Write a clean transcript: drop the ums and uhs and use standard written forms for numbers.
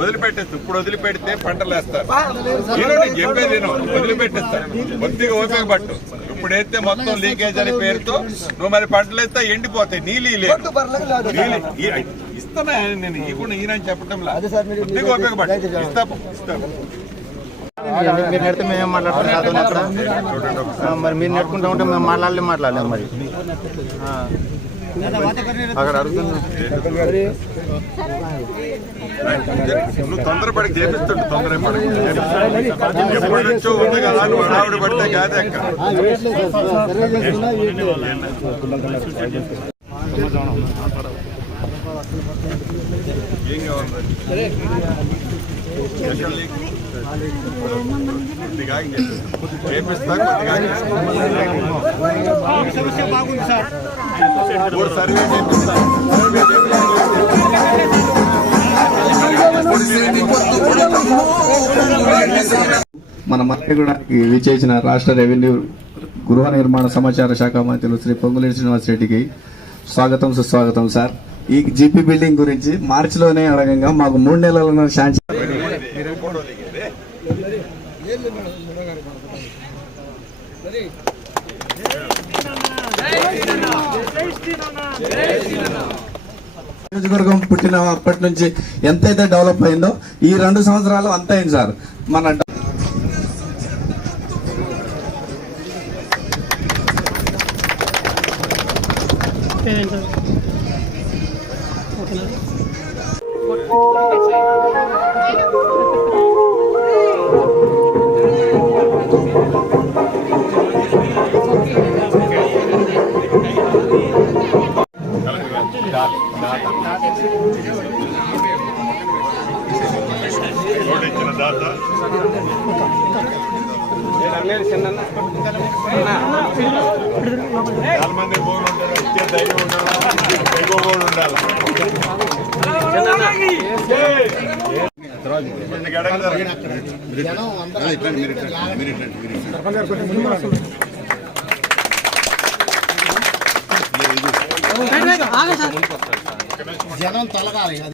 వదిలిపెట్టేస్తా. ఇప్పుడు వదిలిపెడితే పంటలు వేస్తారు. చెప్పేది వదిలిపెట్టేస్తారు. కొద్దిగా ఉపయోగపట్టు. ఇప్పుడు వేస్తే మొత్తం లీకేజ్ అనే పేరుతో నువ్వు మరి పంటలు వేస్తా ఎండిపోతాయి. నీళ్ళు ఇస్తున్నా నేను ఇప్పుడు ఈయన చెప్పడంలా కొద్దిగా ఉపయోగపట్టు. ఇస్తాము. మీరు నెడితే మేమేం మాట్లాడుతున్నాం అక్కడ మరి మీరు నెట్టుకుంటా ఉంటే మేము మాట్లాడలేము మరి అక్కడ అడుగుతున్నా. నువ్వు తొందరపడి చేపిస్తుంటే తొందరపడి ఎప్పటి నుంచో ఉంది కదా నువ్వు హడావుడి పడితే కాదే అక్క. ఏం కావాలి కొద్దిగా చేపిస్తా. కొద్దిగా బాగుంది సార్. సర్వే చేపిస్తా. మన మర్యాదకి విచ్చేసిన రాష్ట్ర రెవెన్యూ గృహ నిర్మాణ సమాచార శాఖ మంత్రులు శ్రీ పొంగులేటి శ్రీనివాస్ రెడ్డికి స్వాగతం సుస్వాగతం సార్. ఈ జీపీ బిల్డింగ్ గురించి మార్చిలోనే అడగంగా మాకు 3 నెలల శాంతి. నియోజకవర్గం పుట్టిన అప్పటి నుంచి ఎంతైతే డెవలప్ అయిందో ఈ 2 సంవత్సరాలు అంత అయింది సార్. మన చాలా మంది ఇచ్చే ధైర్యం ఉండాలి. జనం తలగాలి.